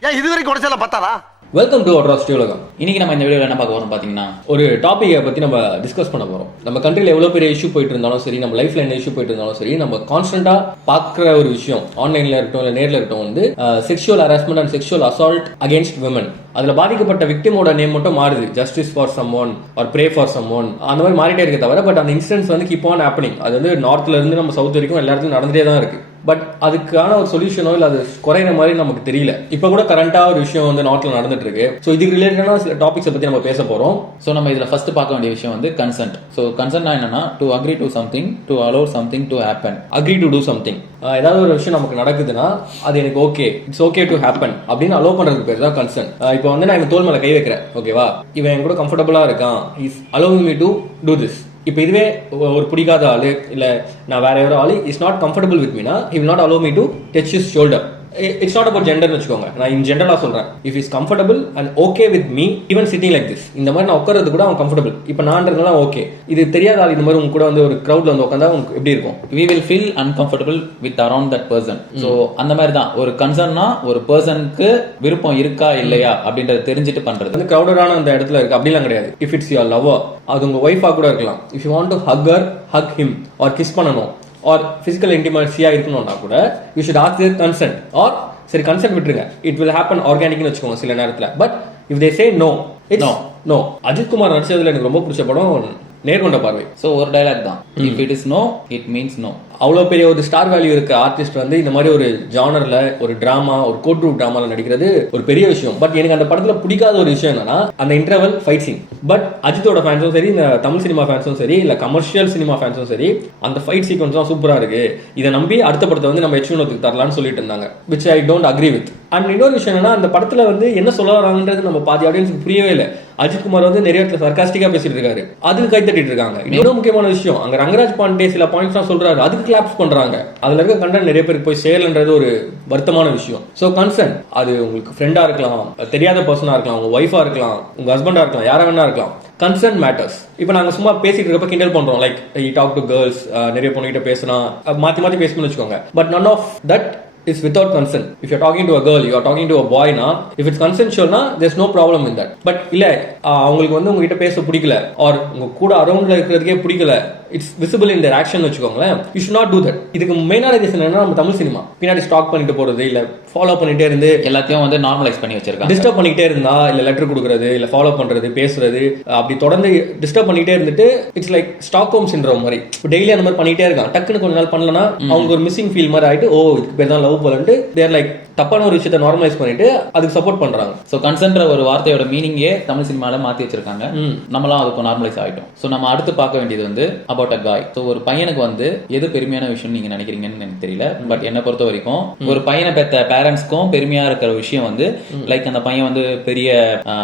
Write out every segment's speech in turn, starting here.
ஏன் இது வரைக்கும் உடச்சல பத்தாதா? வெல்கம் டு அட்ராசிட்டி உலகம். இன்னைக்கு நம்ம இந்த வீடியோவில் என்ன பார்க்க போறோம் பார்த்தீங்கன்னா, ஒரு டாபிக்கை பற்றி நம்ம டிஸ்கஸ் பண்ண போகிறோம். நம்ம கண்ட்ரியில் எவ்வளோ பெரிய இஷ்யூ போயிட்டு இருந்தாலும் சரி, நம்ம லைஃப்ல என்ன இஷ்யூ போயிட்டு இருந்தாலும் சரி, நம்ம கான்ஸ்டன்டாக பார்க்குற ஒரு விஷயம் ஆன்லைனில் இருக்கட்டும் இல்லை நேரில் இருக்கட்டும் வந்து sexual harassment and sexual assault against women. அதில் பாதிக்கப்பட்ட விக்டிமோட நேம் மட்டும் மாறுது, justice for someone or pray for someone, அந்த மாதிரி மாறிட்டே இருக்க தவிர பட் அந்த இன்சிடென்ட்ஸ் வந்து கீப் ஆன் ஹேப்பனிங். அது வந்து நார்த்ல இருந்து நம்ம சவுத் வரைக்கும் எல்லா இடத்துலையும் நடந்துட்டே தான் இருக்கு. பட் அதுக்கான ஒரு சொல்யூஷனோ இல்லை அது குறையிற மாதிரி நமக்கு தெரியல. இப்போ கூட கரண்டாக ஒரு விஷயம் வந்து நார்த்ல நடந்துட்டு இருக்கு. ஸோ இதுக்கு ரிலேட்டடான சில டாபிக்ஸை பற்றி நம்ம பேச போகிறோம். ஸோ நம்ம இதில் ஃபர்ஸ்ட் பார்க்க வேண்டிய விஷயம் வந்து கன்சென்ட். ஸோ கன்சென்ட்னா என்னன்னா, to agree to something, to allow something to happen. Agree to do something. ஏதாவது ஒரு விஷயம் நமக்கு நடக்குதுன்னா அது எனக்கு okay, it's okay to happen அப்படின்னு அலோவ் பண்றதுக்கு பேர் தான் கன்சென்ட். இப்போ வந்து நான் என் தோல் மேல கை வைக்கிறேன், ஓகேவா, இவன் என் கூட கம்ஃபர்டபுளா இருக்கான், is allowing me to do this. இப்போ இதுவே ஒரு பிடிக்காத ஆளு இல்ல நான் வேற யாரோ ஆளு is not comfortable with Meena, he will not allow me to touch his shoulder. It's not about gender வச்சுக்கோங்க, நான் இன் ஜென்ரலா சொல்றேன். if is comfortable and okay with me even sitting like this, இந்த மாதிரி நான் உட்கார்றது கூட அவன் கம்ஃபர்டபுள். இப்போ நான்றதுலாம் ஓகே. இது தெரியாத ஆள் இந்த மாதிரி உங்க கூட வந்து ஒரு கிரவுட்ல வந்து உட்கார்ந்தா உங்களுக்கு எப்படி இருக்கும்? we will feel uncomfortable with around that person. So அந்த மாதிரி தான் ஒரு கன்சர்ன்னா ஒரு பர்சனுக்கு விருப்பம் இருக்கா இல்லையா அப்படின்றத தெரிஞ்சுட்டு பண்றது. வந்து கிரவுடடான அந்த இடத்துல இருக்கு அப்படிலாம் கிடையாது. இஃப் இட்ஸ் யுவர் லவர், அது உங்க ஒய்ஃபா கூட இருக்கலாம். If you want to hug her, hug him or kiss பண்ணணும் ஆர் பிசிக்கல் இன்டிமசியா இருக்கணும்னா கூட you should ask their consent. Or சரி கன்சென்ட் விட்டுருங்க, இட் வில் ஹேப்பன் ஆர்கானிக்னு வச்சுக்கோங்க சில நேரத்தில். But if they say no, it's no. Ajith Kumar நடிச்சதுல எனக்கு ரொம்ப பிடிச்ச படம் நேர்கொண்ட பார்வை. ஸோ ஒரு டைலாக் தான், if it is no it means no. அவ்வளோ பெரிய ஒரு ஸ்டார் வேல்யூ இருக்க ஆர்டிஸ்ட் வந்து இந்த மாதிரி ஒரு ஜானர்ல ஒரு டிராமா, ஒரு கோர்ட் ரூம் டிராமால நடிக்கிறது ஒரு பெரிய விஷயம். பட் எனக்கு அந்த படத்துல பிடிக்காத ஒரு விஷயம் என்னன்னா அந்த இன்டர்வல் ஃபைட் சீன். பட் அஜித்தோட ஃபேன்ஸும் சரி, இந்த தமிழ் சினிமா ஃபேன்ஸும் சரி, இல்ல கமர்ஷியல் சினிமா ஃபேன்ஸும் சரி, அந்த ஃபைட் சீக்வன்ஸ் தான் சூப்பரா இருக்கு, இதை நம்பி அடுத்த படத்தை வந்து நம்ம எச்யூனத்துக்கு தரலாம்னு சொல்லிட்டு இருந்தாங்க, which I don't agree with. And இன்னொரு விஷயம் என்னன்னா, அந்த படத்துல வந்து என்ன சொல்ல வராங்கன்றது நம்ம பாதி ஆடியன்ஸுக்கு புரியவே இல்லை. அஜித் குமார் வந்து நிறைய இடத்துல சர்காஸ்டிக்கா பேசிட்டு இருக்காரு, அதுக்கு கை தட்டிட்டு இருக்காங்க. இன்னொரு முக்கியமான விஷயம், அங்க ரங்கராஜ் பாண்டே சில பாயிண்ட்ஸ் தான் சொல்றாரு, அதுக்கு கிளாப்ஸ் பண்றாங்க. அதுல இருக்க கண்டென்ட் நிறைய பேருக்கு போய் சேரலன்றது ஒரு வருத்தமான விஷயம். சோ கன்சர்ன், அது உங்களுக்கு ஃப்ரெண்டா இருக்கலாம், தெரியாத பர்சனா இருக்கலாம், உங்க ஒய்ஃபா இருக்கலாம், உங்க ஹஸ்பண்டா இருக்கலாம், யாரா வேணா இருக்கலாம். Concern matters. இப்போ நாங்க சும்மா பேசிட்டு இருக்கப்ப கிண்டல் பண்றோம், like you talk to girls, நிறைய பொண்ணுகிட்ட பேசினா மாத்தி மாத்தி பேசணும்னு வச்சுக்கோங்க. But none of that is without consent. If you're talking to a girl, you're talking to a boy na, if it's consensual na, there's no problem in that. But இல்ல அவங்களுக்கு வந்து உங்ககிட்ட பேச பிடிக்கல ஆர் உங்க கூட அரௌண்ட்ல இருக்கிறதுக்கே பிடிக்கல, it's visible in their action வச்சுக்கோங்களேன், you should not do that. இதுக்கு மெயினான ரீசன் என்னன்னா, நம்ம தமிழ் சினிமா பின்னாடி ஸ்டாக் பண்ணிட்டு போறது, இல்ல ஃபாலோ பண்ணிட்டே இருந்து எல்லாத்தையும் வந்து நார்மலைஸ் பண்ணி வச்சிருக்காங்க. டிஸ்டர்ப் பண்ணிட்டே இருந்தா, இல்ல லெட்டர் கொடுக்கறது, இல்ல ஃபாலோ பண்றது, பேசுறது, அப்படி தொடர்ந்து டிஸ்டர்ப் பண்ணிட்டே இருந்துட்டு இட்ஸ் லைக் ஸ்டாக்ஹோம் சிண்ட்ரோம் மாதிரி. டெய்லி அந்த மாதிரி பண்ணிட்டே இருக்காங்க. டக்குன்னு கொஞ்ச நாள் பண்ணலன்னா அவங்க ஒரு மிஸ்ஸிங் ஃபீல் மாதிரி ஆயிட்டு, ஓ இதுக்கு பேர் தான் லவ் போலன்ட்டு தேர் லைக் தப்பான ஒரு விஷயத்தை நார்மலைஸ் பண்ணிட்டு அதுக்கு சப்போர்ட் பண்றாங்க. ஸோ கன்சென்ட்ற ஒரு வார்த்தையோட மீனிங்கே தமிழ் சினிமால மாத்தி வச்சிருக்காங்க. நம்மளாம் அதுக்கு நார்மலைஸ் ஆயிட்டோம். ஸோ நம்ம அடுத்து பார்க்க வேண்டியது வந்து அபவுட் அ காய். ஸோ ஒரு பையனுக்கு வந்து எது பெருமையான விஷயம் நீங்க நினைக்கிறீங்கன்னு எனக்கு தெரியல. பட் என்ன பொறுத்த வரைக்கும் ஒரு பையனை பெற்ற பேரண்ட்ஸ்க்கும் பெருமையா இருக்கிற விஷயம் வந்து லைக் அந்த பையன் வந்து பெரிய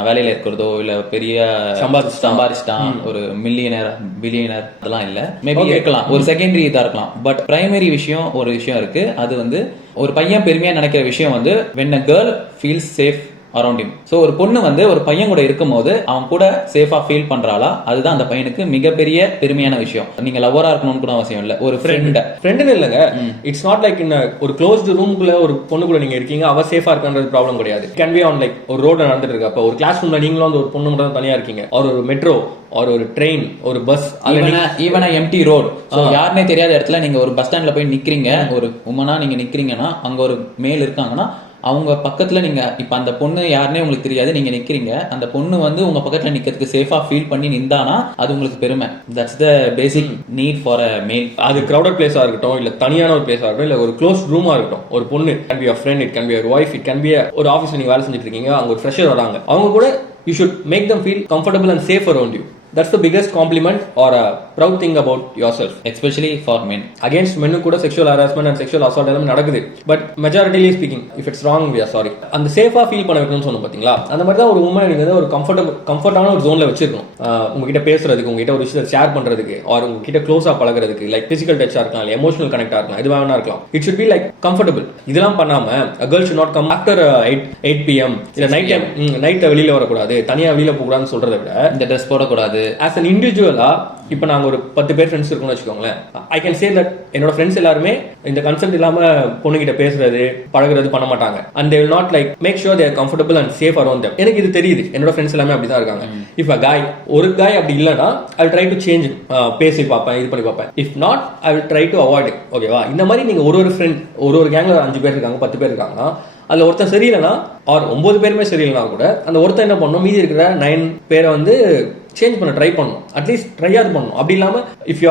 வேலையில இருக்கிறதோ இல்ல பெரிய சம்பாதிச்சிட்டான், ஒரு மில்லியனர் பில்லியனர், அதெல்லாம் இல்ல. மேபி இருக்கலாம், ஒரு செகண்டரி இதா இருக்கலாம். பட் பிரைமரி விஷயம் ஒரு விஷயம் இருக்கு. அது வந்து ஒரு பையன் பெருமையா நினைக்கிற விஷயம் வந்து when a girl feels safe around him. So ஒரு பொண்ணு வந்து ஒரு பையன் கூட இருக்கும் போது அவன் கூட சேஃபா ஃபீல் பண்றாளா, அதுதான் அந்த பையனுக்கு மிகப்பெரிய பெருமையான விஷயம். நீங்க லவ்வரா இருக்கணும்னு கூட அவசியம் இல்ல, ஒரு ஃப்ரெண்ட் இல்லங்க. இட்ஸ் நாட் லைக் இன் ஒரு க்ளோஸ்டு ரூமுக்குள்ள ஒரு பொண்ணு கூட நீங்க இருக்கீங்க, அவ சேஃபா இருக்கான்றது ப்ராப்ளம் கிடையாது. கேன் பி ஆன் லைக் ஒரு ரோட்ல நடந்துட்டு இருக்கு, அப்ப ஒரு கிளாஸ் ரூம்ல நீங்களும் வந்து ஒரு பொண்ணு மட்டும் தனியா இருக்கீங்க, ஒரு மெட்ரோ ஒரு ட்ரெயின் ஒரு பஸ், ஈவன் எம்டி ரோட், யாருன்னே தெரியாத இடத்துல நீங்க ஒரு பஸ் ஸ்டாண்ட்ல போய் நிக்கிறீங்க, ஒரு உமனா நீங்க நிக்கிறீங்கன்னா அங்க ஒரு மேல் இருக்காங்கன்னா அவங்க பக்கத்துல நீங்க இப்ப அந்த பொண்ணு யாருன்னே உங்களுக்கு தெரியாது, நீங்க நிக்கிறீங்க, அந்த பொண்ணு வந்து உங்க பக்கத்துல நிக்கிறதுக்கு சேஃபா ஃபீல் பண்ணி நின்றானா அது உங்களுக்கு பெருமை. That's the basic need for a மேல். அது கிரவுடட் பிளேஸா இருக்கட்டும், இல்ல தனியான ஒரு பிளேஸா இருக்கட்டும், இல்ல ஒரு க்ளோஸ் ரூமா இருக்கட்டும், ஒரு பொண்ணு can be a friend, it can be your wife, it can be ஒரு ஆபீஸ்ல நீங்க வேலை செஞ்சுட்டு இருக்கீங்க, அங்க ஒரு ஃப்ரெஷர் வராங்க, அவங்க கூட you should make them feel comfortable and safe around you. That's the biggest compliment or a proud thing about yourself, especially for men. Against men கூட sexual harassment and sexual assault எல்லாம் நடக்குது. But majoritarily speaking, if it's wrong, we are sorry. அந்த சேஃபா feel பண்ண வைக்கணும்னு சொன்னோம் பாத்தீங்களா, அந்த மாதிரி தான் ஒரு உமன் நீங்க ஒரு கம்ஃபர்டான ஒரு ஜோன்ல வச்சிருக்கணும். உங்ககிட்ட பேசுறதுக்கு, உங்ககிட்ட ஒரு விஷயத்தை ஷேர் பண்றதுக்கு, ஆர் உங்ககிட்ட க்ளோஸா பழகுறதுக்கு, லைக் பிசிக்கல் டச்சா இருக்கலாம், இல்ல எமோஷனல் கனெக்டா இருக்கலாம், இது வேணா இருக்கலாம். It should be like comfortable. இதெல்லாம் பண்ணாம a girl should not come after 8 PM இல்ல நைட் வெளியில வரக்கூடாது, தனியா வெளியில போக கூடாதுன்னு சொல்றதை விட இந்த ட்ரெஸ் போடக்கூடாது, பண்றது. ஆஸ் அன் இண்டிவிஜுவலா இப்போ நாங்க ஒரு 10 பேர் ஃப்ரெண்ட்ஸ் இருக்கோம்னு வச்சுக்கோங்களேன், ஐ கேன் சே தட் என்னோட ஃப்ரெண்ட்ஸ் எல்லாருமே இந்த கன்சென்ட் இல்லாம பொண்ணுகிட்ட பேசுறது பழகுறது பண்ண மாட்டாங்க. And they will not like make sure they are comfortable and safe around them. எனக்கு இது தெரியுது, என்னோட ஃப்ரெண்ட்ஸ் எல்லாமே அப்படிதான் இருக்காங்க. இஃப் அ காய் ஒரு காய் அப்படி இல்லைன்னா ஐ ட்ரை டு சேஞ்ச், பேசி பார்ப்பேன், இது பண்ணி பார்ப்பேன். If not I will try to avoid. ஓகேவா? இந்த மாதிரி நீங்க ஒரு ஃப்ரெண்ட் ஒரு கேங்ல 5 பேர் இருக்காங்க, 10 பேர் இருக்காங்கன்னா அதுல ஒருத்தன் சரியில்லைன்னா ஆர் 9 பேருமே சரியில்லைனா கூட அந்த ஒருத்தன் என்ன பண்ணணும், மீதி இருக்கிற 9 பேரை வந்து சேஞ்ச் பண்ண ட்ரை பண்ணணும், அட்லீஸ்ட் ட்ரையாவது பண்ணணும். அப்படி இல்லாம if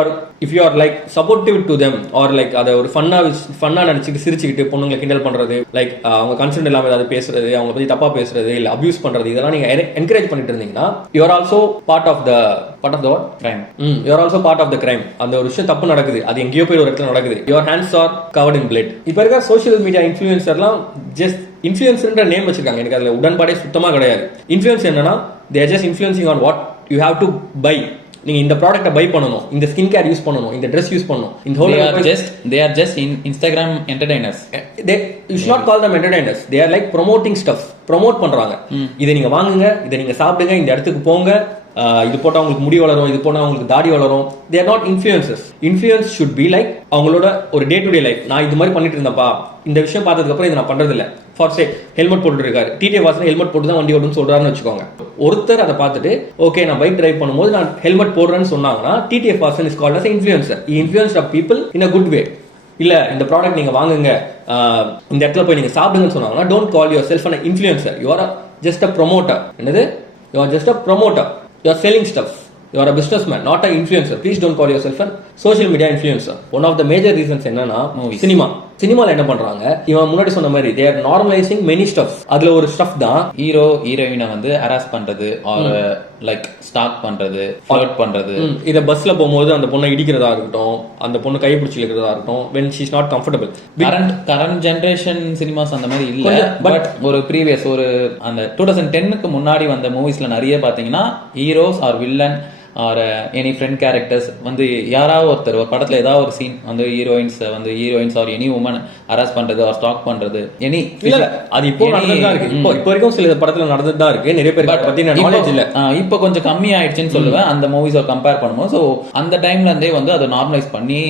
you are like supportive to them or like அதை ஒரு ஃபன்னா நினைச்சிட்டு சிரிச்சுக்கிட்டு பொண்ணுங்களை கிண்டல் பண்றது, லைக் அவங்க கன்சென்ட் இல்லாம ஏதாவது பேசுறது, அவங்க பத்தி தப்பா பேசுறது, இல்ல அபியூஸ் பண்றது, இதெல்லாம் நீங்க என்கரேஜ் பண்ணிட்டு இருந்தீங்கன்னா you are also part of the crime. You are also part of the crime. அந்த ஒரு விஷயம் தப்பு நடக்குது, அது எங்கேயோ போய் ஒரு இடத்துல நடக்குது, your hands R covered in blood. இப்ப இருக்க சோஷியல் மீடியா இன்ஃபுளுசர்லாம் ஜஸ்ட் இன்ஃபுளுசர்ன்ற நேம் வச்சிருக்காங்க. எனக்கு அதுல உடன்பாடே சுத்தமா கிடையாது. இன்ஃபுளுன்ஸ் என்னன்னா they are just influencing on what you have to buy. நீங்க இந்த ப்ராடக்ட்ட பை பண்ணனும், இந்த ஸ்கின் கேர் யூஸ் பண்ணனும், இந்த Dress யூஸ் பண்ணனும். இந்த whole they are just in Instagram entertainers. You should not call them entertainers. They are like promoting stuff. Promote பண்றாங்க. இதை நீங்க வாங்குங்க, இதை நீங்க சாப்பிடுங்க, இந்த இடத்துக்கு போங்க, இது போட்டா உங்களுக்கு முடி வளரும், இது போட்டா உங்களுக்கு தாடி வளரும். They are not influencers. Influence should be like அவங்களோட ஒரு டே டு டே லைஃப். நான் இது மாதிரி பண்ணிட்டு இருந்தேன்ப்பா, இந்த விஷயம் பார்த்ததுக்கு அப்புறம் இதை நான் பண்றது இல்ல. ஃபார் சே ஹெல்மெட் போட்டுட்டு இருக்காரு, டிடிஏ வாசன் ஹெல்மெட் போட்டு தான் வண்டி ஓடுன்னு சொல்றாருன்னு வச்சுக்கோங்க. ஒருத்தர் அதை பார்த்துட்டு ஓகே நான் பைக் டிரைவ் பண்ணும்போது நான் ஹெல்மெட் போடுறேன்னு சொன்னாங்கன்னா TTA Vasan is called as influencer. He influenced people in a good way. இல்ல இந்த ப்ராடக்ட் நீங்க வாங்குங்க, இந்த இடத்துல போய் நீங்க சாப்பிடுங்கன்னு சொன்னாங்கன்னா don't call your self an influencer. You are just a promoter. என்னது? You are just a promoter. You are selling stuff. You are a businessman, not an influencer. Please don't call yourself a social media influencer. One of the major reasons என்னன்னா சினிமால என்ன பண்றாங்க, இவன் முன்னாடி சொன்ன மாதிரி they are normalizing many stuff. அதுல ஒரு ஸ்டஃப் தான் ஹீரோயினை வந்து ஹராஸ் பண்றது ஆர் லைக் ஸ்டாக் பண்றது, ஃப்ளர்ட் பண்றது. இத பஸ்ல போகும்போது அந்த பொண்ணை இடிக்கிறதா இருக்கட்டும், அந்த பொண்ணு கை பிடிச்சி இழுக்கிறதா இருக்கட்டும், when she is not comfortable. Current generation cinemas அந்த மாதிரி இல்ல. பட் ஒரு ப்ரீவியஸ் ஒரு அந்த 2010க்கு முன்னாடி வந்த மூவிஸ்ல நிறைய பாத்தீங்கன்னா heroes or villain or any friend characters வந்து யாராவது ஒருத்தர் ஒரு படத்துல ஏதாவது ஒரு சீன் வந்து heroines or any woman harass பண்றது ஆர் ஸ்டாக் பண்றது எனி இல்ல அது இப்போ நடந்துதான் இருக்கு. இப்போ வரைக்கும் சில படத்துல நடந்துட்டு தான் இருக்கு. நிறைய பேர் பத்தி நாலேஜ் இல்ல. இப்போ கொஞ்சம் கம்மி ஆயிடுச்சுன்னு சொல்லுவேன் அந்த மூவிஸ் கம்பேர் பண்ணும்போது. சோ அந்த டைம்ல இருந்தே வந்து அதை நார்மலைஸ் பண்ணி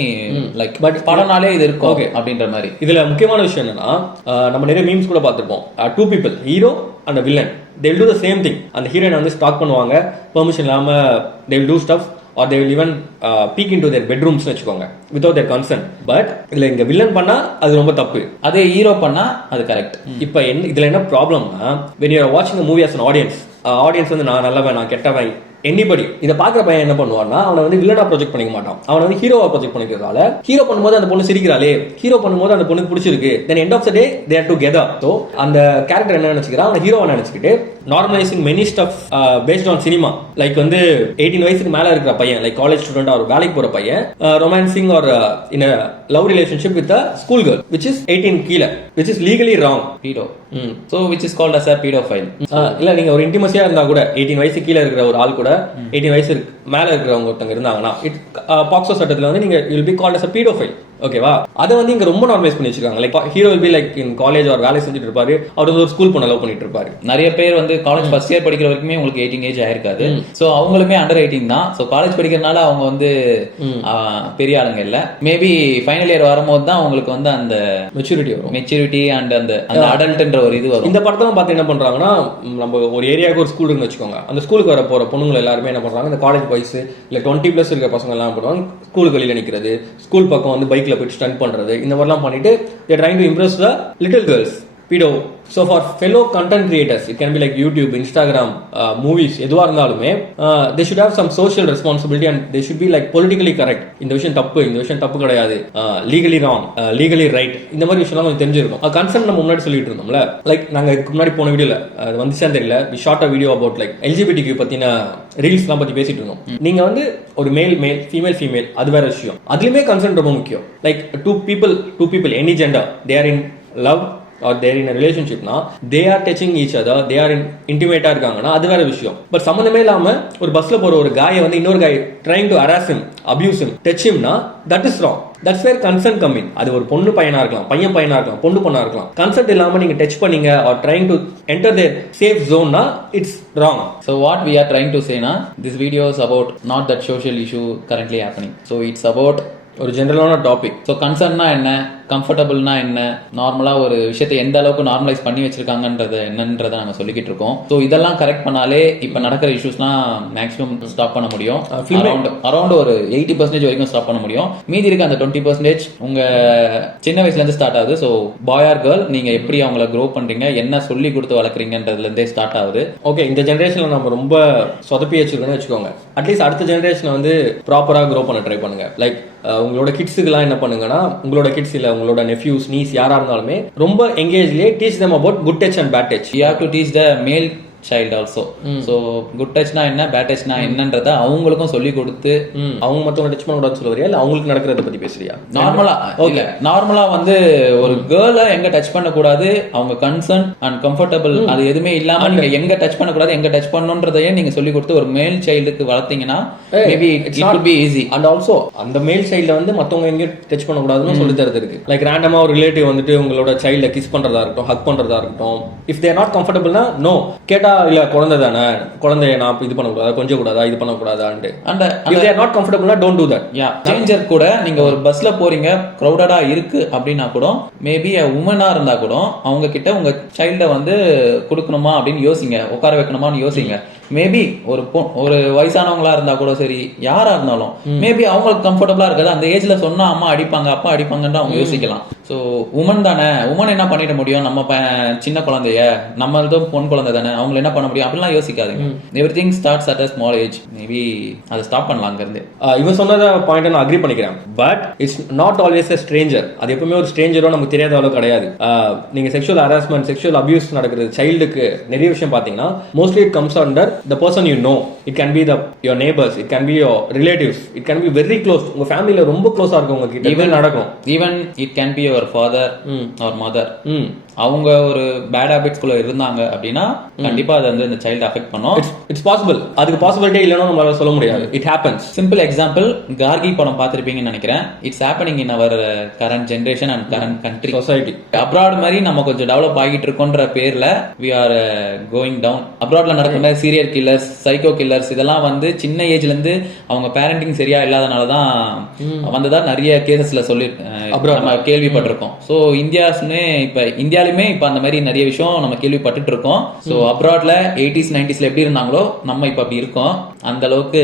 லைக் பட் படம்னாலே இது இருக்கும் ஓகே அப்படின்ற மாதிரி. இதுல முக்கியமான விஷயம் என்னன்னா, நம்ம நிறைய மீம்ஸ் கூட பார்த்திருப்போம். 2 people, hero and villain, they will do the same thing. அந்த ஹீரோயின் வந்து ஸ்டாக் பண்ணுவாங்க பெர்மிஷன் இல்லாம, they will do stuff or they will even peek into their bedrooms னு வெச்சுக்கோங்க without their consent. பட் இதுல இங்க வில்லன் பண்ணா அது ரொம்ப தப்பு, அதே ஹீரோ பண்ணா அது கரெக்ட். இப்போ இதுல என்ன ப்ராப்ளம்னா, when you are watching a movie as an audience வந்து நான் நல்லவன் நான் கெட்டவன் எனிபடி இதை பாக்குற பையன் என்ன பண்ணுவான்னா, அவனை வந்து வில்லனா ப்ரொஜெக்ட் பண்ணிக்க மாட்டான், அவனை வந்து ஹீரோவா ப்ரொஜெக்ட் பண்ணிக்கிறதால ஹீரோ பண்ணும்போது அந்த பொண்ணு சிரிக்கிறாளே, ஹீரோ பண்ணும்போது அந்த பொண்ணுக்கு பிடிச்சிருக்கு, then end of the day they are together. So அந்த கேரக்டர் என்ன நினைச்சுக்கிறான், அவன் ஹீரோவா நினைச்சுக்கிட்டு normalising many stuff based on cinema. Like வந்து 18 வயசுக்கு மேல இருக்கிற பையன், லைக் காலேஜ் ஸ்டூடெண்ட் ஒரு வேலைக்கு போற பையன் romancing or in a love relationship with a school girl which is 18 கீழ, which is legally wrong. pedo. So which is called as a pedophile. இல்ல நீங்க ஒரு இன்டிமசியா இருந்தா கூட 18 வயசு கீழ இருக்கிற ஒரு ஆள் கூட 18 வயசு மேல இருக்கிறவங்க ஒருத்தங்க இருந்தாங்கன்னா பாக்ஸோ சட்டத்துல வந்து நீங்க will be called as a pedophile. ஓகேவா? அதை வந்து இங்க ரொம்ப நார்மலைஸ் பண்ணி வச்சிருக்காங்க. Like hero will be like in college or வேலை செஞ்சுட்டு இருப்பாரு, அவர் வந்து ஒரு ஸ்கூல் பொண்ணை லவ் பண்ணிட்டு இருப்பாரு. நிறைய பேர் வந்து காலேஜ் ஃபர்ஸ்ட் இயர் படிக்கிற வரைக்குமே உங்களுக்கு 18 ஏஜ் ஆயிருக்காது. சோ அவங்களுமே அண்டர் 18 தான். சோ காலேஜ் படிக்கிறதுனால அவங்க வந்து பெரிய ஆளுங்க இல்ல. மேபி ஃபைனல் இயர் வரும்போது தான் உங்களுக்கு வந்து அந்த மெச்சூரிட்டி அண்ட் அந்த அடல்ட்ன்ற ஒரு இது வரும். இந்த படத்துல பார்த்து என்ன பண்றாங்கன்னா, நம்ம ஒரு ஏரியாவுக்கு ஒரு ஸ்கூல் இருக்குன்னு வச்சுக்கோங்க, அந்த ஸ்கூலுக்கு வர போற பொண்ணுங்க எல்லாருமே என்ன பண்றாங்க, இந்த காலேஜ் பாய்ஸ் இல்ல 20+ இருக்கிற பசங்க எல்லாம் பண்ணுவாங்க, ஸ்கூலுக்கு வெளியில நிக்கிறது, ஸ்கூல் பக்கம் வந்து பைக்ல போயிட்டு ஸ்டண்ட் பண்றது, இந்த மாதிரிலாம் பண்ணிட்டு they are trying to impress the little girls. Pedo. So for fellow content creators, it can be like YouTube, Instagram, movies, எதுவா இருந்தாலுமே they should have some social responsibility and they should be like politically correct. இந்த விஷயம் தப்பு, இந்த விஷயம் தப்பு கிடையாது, legally wrong, legally right, இந்த மாதிரி விஷயம்லாம் கொஞ்சம் தெரிஞ்சிருக்கும். கன்சென்ட் நம்ம முன்னாடி சொல்லிட்டு இருந்தோம்ல, லைக் நாங்க இதுக்கு முன்னாடி போன வீடியோல அது வந்துச்சா தெரியல, we shot a video about like LGBTQ பத்தின ரீல்ஸ்லாம் பத்தி பேசிட்டு இருந்தோம். நீங்க வந்து ஒரு மேல் ஃபீமேல் அது வேற விஷயம், அதுலயுமே கன்சென்ட் ரொம்ப முக்கியம். Like two people any gender, they are in love or their in ரிலேஷன்ஷிப்னா they are touching each other, they are இன்டிமேட்டா இருக்காங்கன்னா அது வேற விஷயம். பட் சம்மந்தமே இல்லாம ஒரு பஸ்ல போற ஒரு காயை வந்து இன்னொரு guy trying to harass him, abuse him, touch ஹிம்னா that is wrong. That's where consent come in. அது ஒரு பொண்ணு பையனா இருக்கலாம், பையன் பையனா இருக்கலாம், பொண்ணு பொண்ணா இருக்கலாம். கன்சென்ட் இல்லாம நீங்க டச் பண்ணீங்க or trying to enter their safe ஜோன்னா it's wrong. So what we are trying to say na, this video is about not that social issue currently happening. So it's about ஒரு ஜெனரலான topic. So கன்சர்ன்னா என்ன, கம்ஃபர்டபுள்னா என்ன, நார்மலாக ஒரு விஷயத்தை எந்த அளவுக்கு normalise பண்ணி வச்சிருக்காங்கன்றது என்னன்றதை நாங்கள் சொல்லிக்கிட்டு இருக்கோம். ஸோ இதெல்லாம் கரெக்ட் பண்ணாலே இப்போ நடக்கிற இஷ்யூஸ்லாம் மேக்ஸிமம் ஸ்டாப் பண்ண முடியும். அரௌண்ட் ஒரு 80% வரைக்கும் ஸ்டாப் பண்ண முடியும். மீதி இருக்க அந்த 20% உங்கள் சின்ன வயசுலேருந்து ஸ்டார்ட் ஆகுது. ஸோ பாய் ஆர் கேர்ள், நீங்கள் எப்படி அவங்கள க்ரோ பண்ணுறீங்க, என்ன சொல்லி கொடுத்து வளர்க்குறீங்கன்றதுலேருந்தே ஸ்டார்ட் ஆகுது. ஓகே, இந்த ஜென்ரேஷனில் நம்ம ரொம்ப சொதப்பி வச்சிருக்கோன்னு வச்சுக்கோங்க. அட்லீஸ்ட் அடுத்த ஜென்ரேஷனை வந்து ப்ராப்பராக க்ரோ பண்ண ட்ரை பண்ணுங்க. லைக் உங்களோட கிட்ஸுக்கெல்லாம் என்ன பண்ணுங்கன்னா, உங்களோட கிட்ஸ் இல்லை உங்களோட நெஃப்யூஸ், நீஸ் யாரா இருந்தாலுமே ரொம்ப எங்கேஜ்லேயே teach them about good touch and bad touch. You have to teach the male child also. So good touchனா என்ன, bad touchனா என்னன்றத அவங்களுக்கும் சொல்லி கொடுத்து, அவங்க மத்தவங்க டச் பண்ண கூடாதுன்னு சொல்லுறியா இல்ல அவங்களுக்கு நடக்கிறத பத்தி பேசுறியா? நார்மலா வந்து ஒரு கேர்ள எங்க டச் பண்ண கூடாது, அவங்க கன்சர்ன் அண்ட் கம்ஃபர்டபிள் அது எதுவுமே இல்லாம நீங்க எங்க டச் பண்ண கூடாது, எங்க டச் பண்ணணும்ன்றதையே நீங்க சொல்லி கொடுத்து ஒரு மேல் சைல்டுக்கு வளர்த்தீங்கன்னா maybe it would be easy. And also அந்த மேல் சைல்ட வந்து மத்தவங்க எங்க டச் பண்ண கூடாதுன்னு சொல்லி தரது இருக்கு. லைக் ரேண்டமா ஒரு ரிலேட்டிவ் வந்துட்டு உங்களோட சைல்ட கிஸ் பண்றதா இருக்கட்டும், ஹக் பண்றதா இருக்கட்டும், இஃப் தே ஆர் நாட் கம்ஃபர்டபிள்னா நோ, கேட்டா இல்ல குழந்தை தானே, குழந்தைய நான் இது பண்ண கூடாதா, கொஞ்சம் கூடாதா, இது பண்ண கூடாதான்னு. And if they are not கம்ஃபர்டபிள்னா டோன்ட் டு தட். யா, சேஞ்சர் கூட நீங்க ஒரு பஸ்ல போறீங்க, கிரௌடடா இருக்கு அப்படின்னா கூட மேபி உமனா இருந்தா கூட அவங்க கிட்ட உங்க சைல்ட வந்து கொடுக்கணுமா அப்படின்னு யோசிங்க, உட்கார வைக்கணுமான்னு யோசிங்க. மேபி ஒரு வயசானவங்களா இருந்தா கூட சரி, யாரா இருந்தாலும் மேபி அவங்களுக்கு கம்ஃபர்டபுளா இருக்காது. அந்த ஏஜ்ல சொன்னா அம்மா அடிப்பாங்க, அப்பா அடிப்பாங்கன்னு அவங்க யோசிக்கலாம். ஸோ உமன் தானே, உமன் என்ன பண்ணிட முடியும், நம்ம சின்ன குழந்தைய, நம்மளதும் பொன் குழந்தை தானே, அவங்களை என்ன பண்ண முடியும் அப்படிலாம் யோசிக்காதுங்க. Everything starts at a small age. Maybe அதை ஸ்டாப் பண்ணலாம் அங்க இருந்து. இவன் சொன்னத பாயிண்ட் நான் அக்ரி பண்ணிக்கிறேன். But it's not always a stranger. அது எப்பவுமே ஒரு ஸ்ட்ரேஞ்சரோ நமக்கு தெரியாத அளவு கிடையாது. நீங்க செக்ஷுவல் ஹராஸ்மெண்ட், செக்ஷுவல் அபியூஸ் நடக்கிறது சைல்டுக்கு நிறைய விஷயம் பாத்தீங்கன்னா mostly it comes under the person you know. It can be your neighbors, it can be your relatives, it can be very close. உங்க ஃபேமிலில ரொம்ப க்ளோஸா இருக்கவங்க கிட்ட even நடக்கும். Even it can be your father or mother. அவங்க ஒரு bad habits குள்ள இருந்தாங்க அப்படின்னா கண்டிப்பா அது வந்து இந்த சைல்ட் அஃபெக்ட் பண்ணும். It's possible. அதுக்கு பாசிபிலிட்டி இல்லைன்னு நம்மளால சொல்ல முடியாது. It happens. Simple example, Gargi படம் பார்த்திருப்பீங்கன்னு நினைக்கிறேன். It's happening in our current generation and current country society. Abroad மாதிரி நம்ம கொஞ்சம் டெவலப் ஆகிட்டு இருக்கோன்ற பேர்ல we are going down. அப்ராட்ல நடக்கிற சீரியல் கில்லர்ஸ், சைக்கோ கில்லர்ஸ் இதெல்லாம் வந்து சின்ன ஏஜ்ல இருந்து அவங்க பேரண்டிங் சரியா இல்லாதனாலதான் வந்ததா நிறைய கேசஸ்ல சொல்லி நம்ம கேள்விப்பட்டிருக்கோம். ஸோ இந்தியாலுமே இப்ப அந்த மாதிரி நிறைய விஷயம் நம்ம கேள்விப்பட்டு இருக்கோம். ஸோ அப்ராட்ல 80s 90sல எப்படி இருந்தாங்களோ நம்ம இப்ப அப்படி இருக்கோம். அந்த அளவுக்கு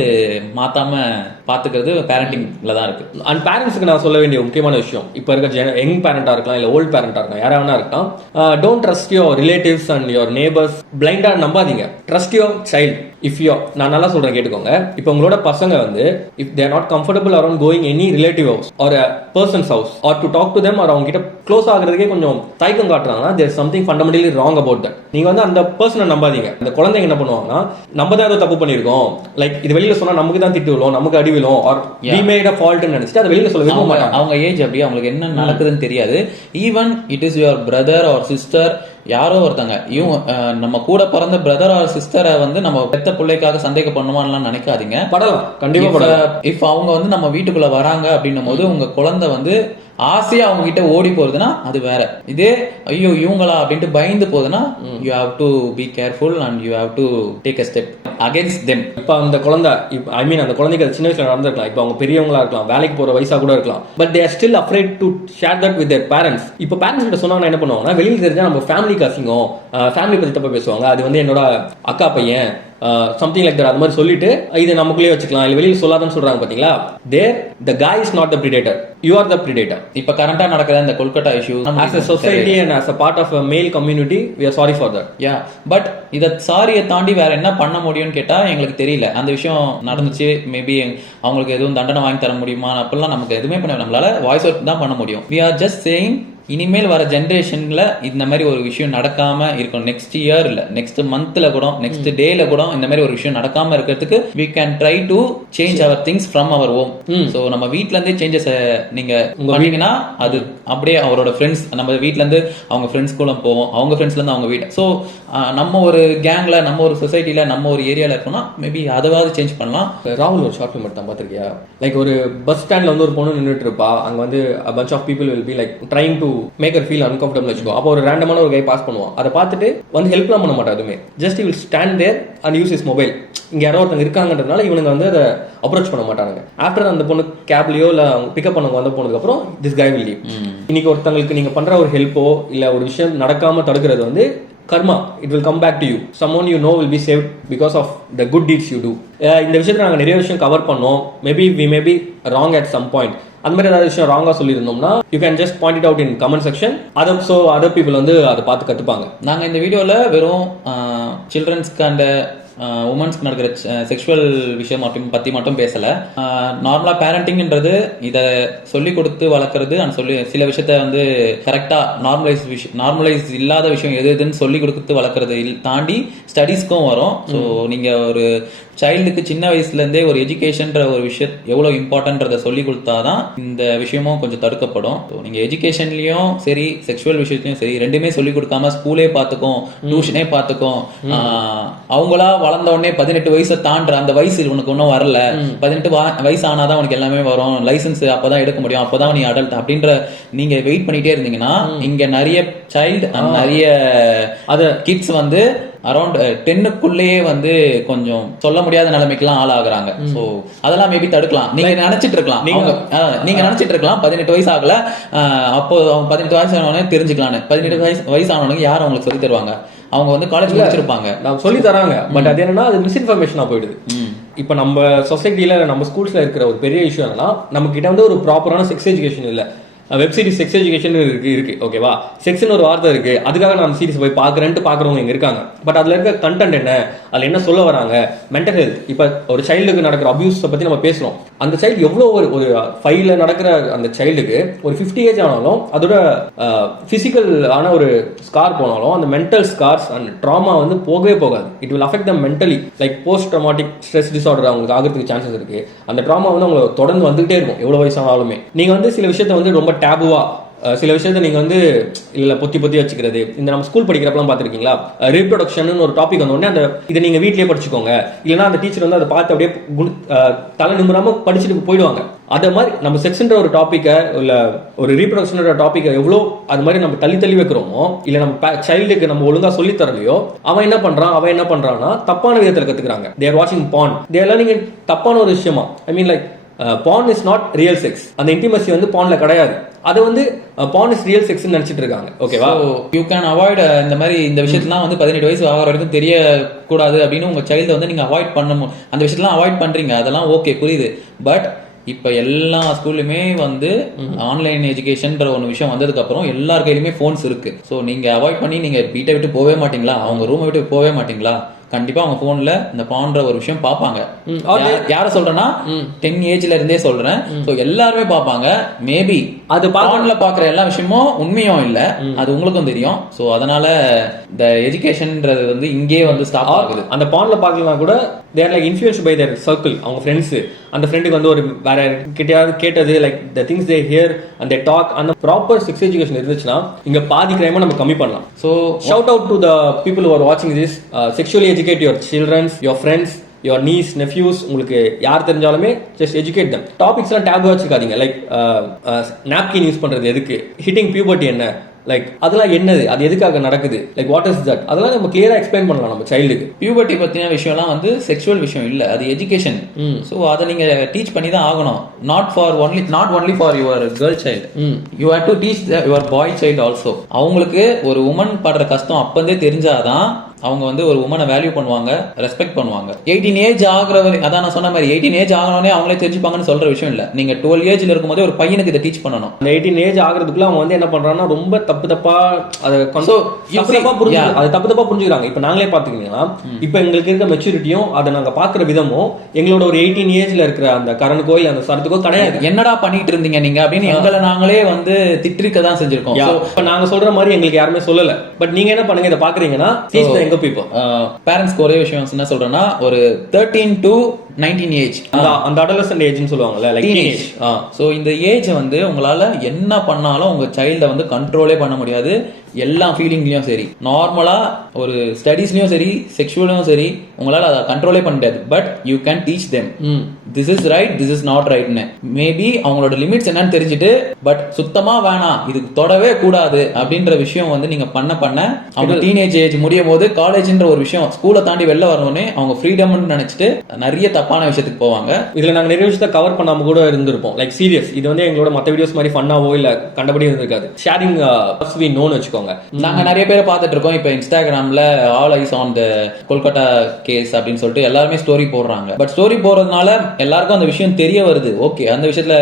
மாத்தாம பாத்துக்கிறது பேரண்டிங்ல தான் இருக்கு. அண்ட் பேரண்ட்ஸ்க்கு நான் சொல்ல வேண்டிய முக்கியமான விஷயம், இப்ப இருக்க யங் பேரண்டா இருக்கலாம் இல்ல ஓல்ட் பேரண்டா இருக்கலாம், யாரா வேணா இருக்கலாம், don't trust your relatives and your neighbours பிளைண்டா நம்பாதீங்க. Trust your child. If you, நான் நல்லா சொல்றேன் கேட்டுக்கோங்க, இப்போ உங்களோட பசங்க வந்து if they are not comfortable around going any relative house or a person's house or to talk to them or அவங்க கிட்ட க்ளோஸ் ஆகிறதுக்கே கொஞ்சம் தயக்கம் காட்டுறாங்கன்னா there is something fundamentally wrong about that. நீங்க வந்து அந்த பர்சனை நம்பாதீங்க. அந்த குழந்தைங்க என்ன பண்ணுவாங்கன்னா, நம்ம தான் ஏதோ தப்பு பண்ணிருக்கோம், லைக் இது வெளியில சொன்னா நமக்கு தான் திட்டு விழும், நமக்கு அடி விழும், R we made a fault ன்னு நினைச்சிட்டு அதை வெளியில சொல்ல விரும்ப மாட்டாங்க. அவங்க ஏஜ் அப்படி, அவங்களுக்கு என்ன நடக்குதுன்னு தெரியாது. Even it is your brother or sister, யாரோ ஒருத்தங்க நம்ம கூட பிறந்த பிரதர் ஆர் சிஸ்டரை வந்து நம்ம பெத்த பிள்ளைக்காக சந்தேகம் பண்ணுவான்லாம் நினைக்காதீங்க. படலாம், கண்டிப்பா படலாம். இஃப் அவங்க வந்து நம்ம வீட்டுக்குள்ள வராங்க அப்படின்னும் போது உங்க குழந்தை வந்து ஆசையா அவங்க கிட்ட ஓடி போறதுன்னா அது வேற. இதே ஐயோ இவங்களா அப்படின்ட்டு பயந்து போகுதுன்னா you have to be careful and you have to take a step against them. இப்ப அந்த குழந்தை, ஐ மீன் அந்த குழந்தைக்கு அது சின்ன வயசுல நடந்திருக்கலாம், இப்ப அவங்க பெரியவங்களா இருக்கலாம், வேலைக்கு போற வயசா கூட இருக்கலாம், but they are still afraid to share that with their parents. இப்ப பேரண்ட்ஸ் கிட்ட சொன்னாங்கன்னா என்ன பண்ணுவாங்கன்னா, வெளியில தெரிஞ்சா நம்ம ஃபேமிலிக்கு அசிங்கம், ஃபேமிலி பத்தி தப்பா பேசுவாங்க, அது வந்து என்னோட அக்கா பையன், சம்திங் லைக் தட், அது மாதிரி சொல்லிட்டு இது நமக்குள்ளே வச்சுக்கலாம், இல்லை வெளியில் சொல்லாதன்னு சொல்றாங்க பாத்தீங்களா. தேர் த guy is not the predator, you are the predator. இப்ப கரண்டா நடக்கிற இந்த Kolkata issue, as a society and as a part of a male community we are sorry for that. Yeah, but இத சாரியை தாண்டி வேற என்ன பண்ண முடியும்னு கேட்டா எங்களுக்கு தெரியல. அந்த விஷயம் நடந்துச்சு, மேபி அவங்களுக்கு எதுவும் தண்டனை வாங்கி தர முடியுமா அப்படிலாம் நமக்கு எதுவுமே பண்ண, நம்மளால வாய்ஸ் அவுட் தான் பண்ண முடியும். we are just saying இனிமேல் வர ஜென்ரேஷன்ல இந்த மாதிரி ஒரு விஷயம் நடக்காம இருக்கும். நெக்ஸ்ட் இயர் இல்ல நெக்ஸ்ட் மந்த்ல கூட நெக்ஸ்ட் டேல கூட இந்த மாதிரி ஒரு விஷயம் நடக்காம இருக்கிறதுக்கு we can try to change our things from our home. So நம்ம வீட்ல இருந்தே சேஞ்சஸ் நீங்க பண்ணீங்கன்னா அது அப்படியே அவரோட ஃப்ரெண்ட்ஸ், நம்ம வீட்ல இருந்து அவங்க ஃப்ரெண்ட்ஸ் கூட போவோம், அவங்க ஃப்ரெண்ட்ஸ்ல இருந்து அவங்க வீட். சோ நம்ம ஒரு கேங்ல, நம்ம ஒரு சொசைட்டில, நம்ம ஒரு ஏரியால இருக்கோம்னா மேபி அதாவது சேஞ்ச் பண்ணலாம். ராகுல் ஒரு ஷார்ட் ஃபிலிம் எடுத்தான் பார்த்திருக்கியா? லைக் ஒரு பஸ் ஸ்டாண்ட்ல வந்து ஒரு பொண்ணு நின்றுட்டு இருப்பா, அங்க வந்து a bunch of people will be like trying to make her feel uncomfortable வச்சுக்கோ. அப்போ ஒரு ரேண்டமான ஒரு கை பாஸ் பண்ணுவான், அதை பார்த்துட்டு வந்து ஹெல்ப்லாம் பண்ண மாட்டா எதுவுமே, just he will stand there and use his mobile. இங்க யாரோ ஒருத்தங்க இருக்காங்கன்றதுனால இவனுங்க வந்து அதை அப்ரோச் பண்ண மாட்டானுங்க. ஆஃப்டர் அந்த பொண்ணு கேப்லயோ இல்ல பிக்கப் பண்ண வந்து போனதுக்கு அப்புறம் திஸ் கை வில் லீவ். இன்னைக்கு ஒருத்தங்களுக்கு நீங்க பண்ற ஒரு ஹெல்ப்போ இல்ல ஒரு விஷயம் நடக்காம தடுக்கிறது வந்து கர்மா. It will come back to you. someone you know will be saved because of the good deeds you do. இந்த விஷயத்துல நாங்கள் நிறைய விஷயம் கவர் பண்ணோம். Maybe we may be wrong at some point. அந்த மாதிரி ஏதாவது விஷயம் ராங்கா சொல்லியிருந்தோம்னா you can just point it out in comment section. Other people வந்து அதை பார்த்து கற்றுப்பாங்க. நாங்கள் இந்த வீடியோவில் வெறும் சில்ட்ரன்ஸ்க்கு அந்த உமன்ஸ்க்கு நடக்கிற செக்ஷுவல் விஷயம் பற்றி மட்டும் பேசலை. நார்மலாக பேரண்டிங்ன்றது இதை சொல்லி கொடுத்து வளர்க்குறது அண்ட் சொல்லி சில விஷயத்த வந்து கரெக்டாக நார்மலைஸ் இல்லாத விஷயம் எது எதுன்னு சொல்லி கொடுத்து வளர்க்குறது தாண்டி ஸ்டடீஸ்க்கும் வரும். ஸோ நீங்கள் ஒரு சைல்டுக்கு சின்ன வயசுலேருந்தே ஒரு எஜுகேஷன்ற ஒரு விஷயம் எவ்வளோ இம்பார்ட்டன்றதை சொல்லி கொடுத்தாதான் இந்த விஷயமும் கொஞ்சம் தடுக்கப்படும். ஸோ நீங்கள் எஜுகேஷன்லையும் சரி செக்ஷுவல் விஷயத்துலையும் சரி ரெண்டுமே சொல்லி கொடுக்காம ஸ்கூலே பார்த்துக்கும் டியூஷனே பார்த்துக்கும் அவங்களா வளர்ந்த உடனே 18 வயசை தாண்டுற அந்த வயசு உனக்கு ஒன்றும் வரல, 18 வயசு ஆனாதான் உனக்கு எல்லாமே வரும், லைசன்ஸ் அப்பதான் எடுக்க முடியும், அப்பதான் நீ அடல்ட் அப்படின்ற நீங்க வெயிட் பண்ணிட்டே இருந்தீங்கன்னா இங்க நிறைய சைல்டு நிறைய கிட்ஸ் வந்து அரௌண்ட் 10க்குள்ளேயே வந்து கொஞ்சம் சொல்ல முடியாத நிலைமைக்கெல்லாம் ஆளாகிறாங்க. ஸோ அதெல்லாம் மேபி தடுக்கலாம். நீங்க நினைச்சிட்டு இருக்கலாம், நீங்க நினைச்சிட்டு இருக்கலாம் 18 வயசு ஆகல, அப்போ 18 வயசு ஆனவனே தெரிஞ்சுக்கலான்னு. 18 வயசு ஆனவனுக்கு யார் அவங்களுக்கு சொல்லி தருவாங்க? அவங்க வந்து காலேஜ் முடிச்சிருப்பாங்க, சொல்லி தராங்க. பட் அது என்னன்னா அது மிஸ்இன்ஃபர்மேஷனா போயிடுது. இப்ப நம்ம சொசைட்டில நம்ம ஸ்கூல்ஸ்ல இருக்கிற ஒரு பெரிய விஷயம் என்னன்னா நம்ம கிட்ட வந்து ஒரு ப்ராப்பரான செக்ஸ் எஜுகேஷன் இல்ல. வெப் சீரிஸ் செக்ஸ் எஜுகேஷன் இருக்கு ஓகேவா, செக்ஸ்னு ஒரு வார்த்தை இருக்கு, அதுக்காக நான் சீரிஸ் போய் பாக்குறேன்ட்டு பாக்குறவங்க இங்க இருக்காங்க. பட் அதுல இருக்க கண்டென்ட் என்ன, அதுல என்ன சொல்ல வராங்க, மென்டல் ஹெல்த். இப்ப ஒரு சைல்டுக்கு நடக்கிற அபியூஸ் பத்தி நம்ம பேசுறோம். அந்த சைல்டு எவ்வளவு ஒரு 5ல நடக்கிற அந்த சைல்டுக்கு ஒரு 50 ஏஜ் ஆனாலும் அதோட பிசிக்கல் ஆன ஒரு ஸ்கார் போனாலும் அந்த மென்டல் ஸ்கார்ஸ் அண்ட் ட்ராமா வந்து போகவே போகாது. It will affect them mentally. Like post dramatic stress disorder அவங்களுக்கு ஆகிறதுக்கு சான்சஸ் இருக்கு. அந்த ட்ராமா வந்து அவங்க தொடர்ந்து வந்துகிட்டே இருக்கும் எவ்வளவு வயசானாலுமே. நீங்க வந்து சில விஷயத்த வந்து ரொம்ப டேபுவா, சில விஷயத்த நீங்க வந்து இல்ல பொத்தி வச்சுக்கிறது. இந்த நம்ம ஸ்கூல் படிக்கிறப்பலாம் பார்த்துருக்கீங்களா, ரீப்ரொடக்ஷன் ஒரு டாபிக் வந்த உடனே அந்த இதை நீங்க வீட்லயே படிச்சுக்கோங்க, இல்லைன்னா அந்த டீச்சர் வந்து அதை பார்த்து அப்படியே தலை நிமிராம படிச்சுட்டு போயிடுவாங்க. அதே மாதிரி நம்ம செக்ஸ்ன்ற ஒரு டாபிக்கை இல்ல ஒரு ரீப்ரொடக்ஷன் டாபிக்கை எவ்வளோ அது மாதிரி நம்ம தள்ளி வைக்கிறோமோ, இல்ல நம்ம சைல்டுக்கு நம்ம ஒழுங்கா சொல்லி தரலையோ, அவன் என்ன பண்றான்னா தப்பான விதத்துல கத்துக்கிறாங்க. தேர் வாட்சிங் பான், தேர் நீங்க தப்பான ஒரு விஷயமா. I mean like porn is not real sex. அந்த இன்டிமசி வந்து பான்ல கிடையாது. அது வந்து பான் இஸ் ரியல் செக்ஸ் நினைச்சிட்டு இருக்காங்க. ஓகேவா, யூ கேன் அவாய்ட் இந்த மாதிரி இந்த விஷயத்தெல்லாம் வந்து 18 வயசு ஆகிற வரைக்கும் தெரியக்கூடாது அப்படின்னு உங்க சைல்டு வந்து நீங்க அவாய்ட் பண்ணணும். அந்த விஷயத்தெல்லாம் அவாய்ட் பண்றீங்க, அதெல்லாம் ஓகே புரியுது. பட் இப்ப எல்லா ஸ்கூல்லுமே வந்து ஆன்லைன் எஜுகேஷன்ன்ற ஒரு விஷயம் வந்ததுக்கு அப்புறம் எல்லார் கையிலுமே போன்ஸ் இருக்கு. ஸோ நீங்க அவாய்ட் பண்ணி நீங்க வீட்டை விட்டு போவே மாட்டீங்களா, அவங்க ரூமை விட்டு போவே மாட்டீங்களா? கண்டிப்பா அவங்க போன்ல இந்த பான்ற ஒரு விஷயம் பாப்பாங்க. யார சொல்றேன்னா 10 ஏஜ்ல இருந்தே சொல்றேன். எல்லாருமே பாப்பாங்க. மேபி அது பான்ல பாக்குற எல்லா விஷயமும் உண்மையும் இல்ல, அது உங்களுக்கும் தெரியும். சோ அதனால இந்த எஜுகேஷன்ன்றது வந்து இங்கே வந்து ஸ்டாப் ஆகுது. அந்த பான்ல பாக்கலாம் கூட they are like influenced by their circle. அவங்க ஃப்ரெண்ட்ஸ், அந்த ஃப்ரெண்டுக்கு வந்து ஒரு வேற கிட்டயாவது கேட்டது like the things they hear and they talk. அந்த ப்ராப்பர் செக்ஸ் எஜுகேஷன் இருந்துச்சுன்னா இங்க பாதி கிரைமை நம்ம கம்மி பண்ணலாம். So shout out to the people who are watching this. Sexually educate your children, your friends, your niece, nephews. உங்களுக்கு யார் தெரிஞ்சாலுமே just educate them. டாபிக்ஸ் எல்லாம் டேபு வச்சுக்காதீங்க. லைக் napkin யூஸ் பண்றது எதுக்கு, ஹிட்டிங் பியூபர்ட்டி என்ன, லைக் அதெல்லாம் என்னது, அது எதுக்காக நடக்குது, லைக் வாட் இஸ் தட், அதெல்லாம் நம்ம கிளியரா எக்ஸ்பிளைன் பண்ணலாம் நம்ம சைல்டுக்கு. பியூபர்ட்டி பத்தின விஷயம்லாம் வந்து செக்ஷுவல் விஷயம் இல்ல, அது எஜுகேஷன். சோ அதை நீங்க டீச் பண்ணி தான் ஆகணும். Not only for your girl child, you have to teach your bye child also. அவங்களுக்கு ஒரு உமன் படுற கஷ்டம் அப்பந்தே தெரிஞ்சாதான் அவங்க வந்து ஒரு உமனை வேல்யூ பண்ணுவாங்க, ரெஸ்பெக்ட் பண்ணுவாங்க. 18 ஏஜ் ஆகுற வரை, அதான் நான் சொன்ன மாதிரி 18 ஏஜ் ஆகணும்னே அவங்களே தெரிஞ்சுப்பாங்கன்னு சொல்ற விஷயம் இல்ல. நீங்க 12 ஏஜ்ல இருக்கும்போதே ஒரு பையனுக்கு இதை டீச் பண்ணணும். அந்த 18 ஏஜ் ஆகிறதுக்குள்ள அவங்க வந்து என்ன பண்றாங்கன்னா ரொம்ப தப்பு தப்பா அதை தப்பு தப்பா புரிஞ்சுக்கிறாங்க. இப்ப நாங்களே பாத்துக்கிட்டீங்கன்னா இப்ப எங்களுக்கு இருக்க மெச்சூரிட்டியும் அதை நாங்க பாக்குற விதமும் எங்களோட ஒரு 18 ஏஜ்ல இருக்கிற அந்த கரனுக்கோ இல்ல அந்த சரத்துக்கோ கிடையாது. என்னடா பண்ணிட்டு இருந்தீங்க நீங்க அப்படின்னு எங்களை நாங்களே வந்து திட்டிருக்க தான் செஞ்சிருக்கோம். இப்ப நாங்க சொல்ற மாதிரி எங்களுக்கு யாருமே சொல்லல. பட் நீங்க என்ன பண்ணுங்க, இதை பாக்குறீங்கன்னா எங்க பீப்புள் பேரண்ட்ஸ்க்கு ஒரே விஷயம் என்ன சொல்றேன்னா, ஒரு 13 to 19 ஏஜ், அந்த அடலசன்ட் ஏஜ்னு சொல்லுவாங்கல்ல, லைக் டீனேஜ். சோ இந்த ஏஜ் வந்து உங்களால என்ன பண்ணாலும் உங்க சைல்ட வந்து கண்ட்ரோலே பண்ண முடியாது. எல்லா ஃபீலிங்லயும் சரி, நார்மலா ஒரு ஸ்டடீஸ்லயும் சரி, செக்ஷுவலும் சரி, உங்களால அதை கண்ட்ரோலே பண்ண முடியாது. But you can teach them this is right, this is not ரைட்னு. மேபி அவங்களோட லிமிட்ஸ் என்னன்னு தெரிஞ்சுட்டு, பட் சுத்தமா வேணாம், இதுக்கு தொடவே கூடாது அப்படின்ற விஷயம் வந்து நீங்க பண்ண அவங்க டீனேஜ் ஏஜ் முடியும் போது காலேஜ்ன்ற ஒரு விஷயம், ஸ்கூலை தாண்டி வெளில வரணும்னே அவங்க ஃப்ரீடம்னு நினைச்சிட்டு நிறைய தப்பான விஷயத்துக்கு போவாங்க. இதுல நாங்க நிறைய விஷயத்த கவர் பண்ணாம கூட இருந்திருப்போம். லைக் சீரியஸ், இது வந்து எங்களோட மத்த வீடியோஸ் மாதிரி ஃபன்னாவோ இல்ல கண்டபடி இருந்திருக்காது. ஷேரிங் வி நோன்னு வச்சுக்கோங்க. நாங்க நிறைய பேரை பார்த்துட்டு இருக்கோம். இப்ப இன்ஸ்டாகிராம்ல all eyes on the Kolkata case அப்படின்னு சொல்லிட்டு எல்லாருமே ஸ்டோரி போடுறாங்க. பட் ஸ்டோரி போடுறதுனால எல்லாருக்கும் அந்த விஷயம் தெரிய வருது. ஓகே, அந்த விஷயத்துல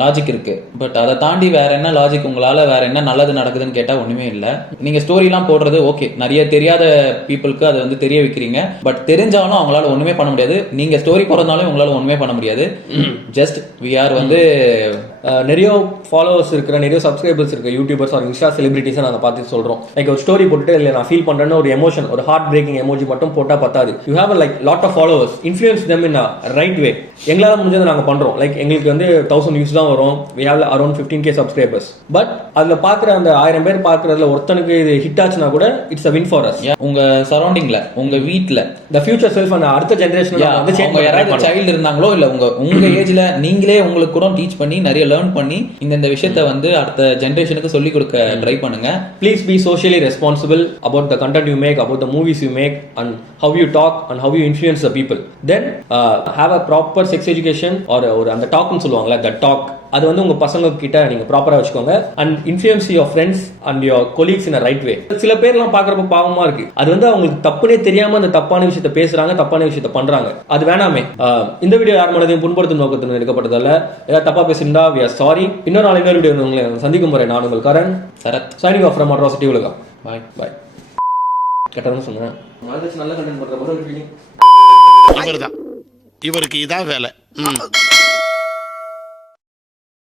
லாஜிக் இருக்கு. பட் அதை தாண்டி வேற என்ன லாஜிக், உங்களால வேற என்ன நல்லது நடக்குதுன்னு கேட்டா ஒண்ணுமே இல்ல. நீங்க ஸ்டோரி எல்லாம் போடுறது ஓகே, நிறைய தெரியாத பீப்புளுக்கு அதை வந்து தெரிய வைக்கிறீங்க. பட் தெரிஞ்சாலும் அவங்களால ஒண்ணுமே பண்ண முடியாது. நீங்க ஸ்டோரி போடுறதுனால உங்களால ஒண்ணுமே பண்ண முடியாது. ஜஸ்ட் வி ஆர் வந்து நிறைய ஃபாலோவர்ஸ் இருக்கிற, நிறைய சப்ஸ்கிரைபர்ஸ் இருக்க யூடியூபர்ஸ் ஆர் இன்ஸ்டா செலிபிரிட்டிஸ் நாங்க பார்த்து சொல்றோம். லைக் ஒரு ஸ்டோரி போட்டுட்டு இல்ல நான் ஃபீல் பண்றேன்னு ஒரு எமோஷன், ஒரு ஹார்ட் பிரேக்கிங் எமோஜி மட்டும் போட்டா பத்தாது. You have like lot of followers, influence them in a right way. எங்களால முடிஞ்சதை நாங்க பண்றோம். லைக் எங்களுக்கு வந்து 1000 views தான் வரும். we have around 15k subscribers. But அதுல பாக்குற அந்த 1000 பேர் பாக்குறதுல ஒருத்தனுக்கு இது ஹிட் ஆச்சுனா கூட it's a win for us. உங்க சரௌண்டிங்ல, உங்க வீட்ல the future self அந்த அடுத்த ஜெனரேஷன்ல வந்து அவங்க யாராவது சைல்டு இருந்தாங்களோ இல்ல உங்க ஏஜ்ல நீங்களே உங்களுக்கு கூட டீச் பண்ணி நிறைய லேர்ன் பண்ணி இந்த விஷயத்தை வந்து அடுத்த ஜெனரேஷனுக்கு சொல்லி கொடுக்க ட்ரை பண்ணுங்க. Please be socially responsible about the content you make, about the movies you make, and how you talk and how you influence the people. Then have a proper sex education or அந்த டாக்னு சொல்லுவாங்கல்ல, the talk, அது வந்து உங்க பசங்க கிட்ட நீங்க ப்ராப்பரா வச்சுக்கோங்க. And influence your friends and your colleagues in a right way. சில பேர்லாம் பாக்குறப்ப பாவமா இருக்கு. அது வந்து அவங்களுக்கு தப்புனே தெரியாம அந்த தப்பான விஷயத்தை பேசுறாங்க, தப்பான விஷயத்தை பண்றாங்க. அது வேணாமே. இந்த வீடியோ யார் மனதையும் புண்படுத்தும் நோக்கத்தில் எடுக்கப்பட்டதால ஏதாவது தப்பா பேசியிருந்தா we are sorry. இன்னொரு வீடியோ உங்களை சந்திக்கும் முறை நான் உங்கள் Karan Sarath signing off from atrocity உலகம். பாய் பாய். கரெக்டாக சொன்னேன். நல்ல கண்டென்ட் பண்ற மாதிரி ஒரு ஃபீலிங். இவருக்கு இதான் வேலை.